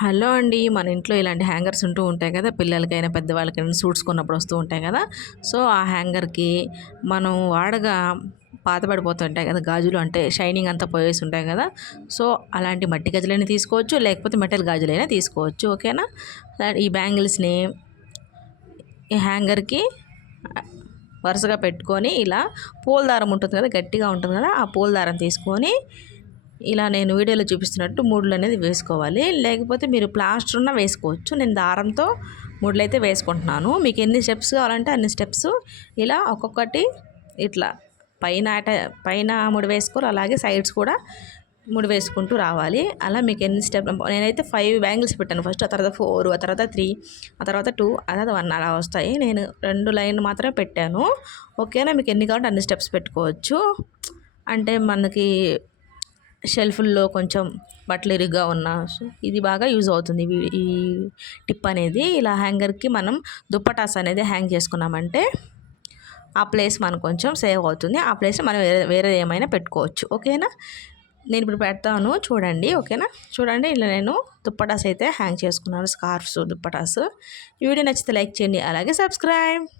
Hello అండి మన ఇంట్లో ఇలాంటి హ్యాంగర్స్ ఉంటూ ఉంటాయి కదా పిల్లలకైనా పెద్దవాళ్ళకైనా సూట్స్ కొన్నప్పుడు వస్తూ ఉంటాయి కదా. సో ఆ హ్యాంగర్కి మనం వాడగా పాతబడిపోతుంటాయి కదా గాజులు అంటే షైనింగ్ అంతా పోయేసి ఉంటాయి కదా. సో అలాంటి మట్టి గాజులైనా తీసుకోవచ్చు లేకపోతే మెటల్ గాజులైనా తీసుకోవచ్చు ఓకేనా? ఈ బ్యాంగిల్స్ని ఈ హ్యాంగర్కి వరుసగా పెట్టుకొని ఇలా పూల దారం ఉంటుంది కదా గట్టిగా ఉంటుంది కదా ఆ పూల దారం తీసుకొని ఇలా నేను వీడియోలో చూపిస్తున్నట్టు మూడులు అనేది వేసుకోవాలి. లేకపోతే మీరు ప్లాస్టర్ ఉన్న వేసుకోవచ్చు. నేను దారంతో మూడులు అయితే వేసుకుంటున్నాను. మీకు ఎన్ని స్టెప్స్ కావాలంటే అన్ని స్టెప్స్ ఇలా ఒక్కొక్కటి ఇట్లా పైన అట పైన ముడి వేసుకోరు. అలాగే సైడ్స్ కూడా ముడి వేసుకుంటూ రావాలి. అలా మీకు ఎన్ని స్టెప్ నేనైతే ఫైవ్ బ్యాంగిల్స్ పెట్టాను. ఫస్ట్ ఆ తర్వాత ఫోర్ ఆ తర్వాత త్రీ ఆ తర్వాత టూ ఆ తర్వాత వన్ అలా వస్తాయి. నేను రెండు లైన్ మాత్రమే పెట్టాను. ఓకేనా? మీకు ఎన్ని కావాలంటే అన్ని స్టెప్స్ పెట్టుకోవచ్చు. అంటే మనకి షెల్ఫ్ల్లో కొంచెం బట్టలు ఇరుగ్గా ఉన్న ఇది బాగా యూజ్ అవుతుంది. ఈ టిప్ అనేది ఇలా హ్యాంగర్కి మనం దుప్పటాస్ అనేది హ్యాంగ్ చేసుకున్నామంటే ఆ ప్లేస్ మనకు కొంచెం సేవ్ అవుతుంది. ఆ ప్లేస్ మనం వేరే వేరే ఏమైనా పెట్టుకోవచ్చు. ఓకేనా? నేను ఇప్పుడు పెడతాను. చూడండి. ఓకేనా? చూడండి. ఇలా నేను దుప్పటాస్ అయితే హ్యాంగ్ చేసుకున్నాను. స్కార్ఫ్స్ దుప్పటాస్. వీడియో నచ్చితే లైక్ చేయండి. అలాగే సబ్స్క్రైబ్.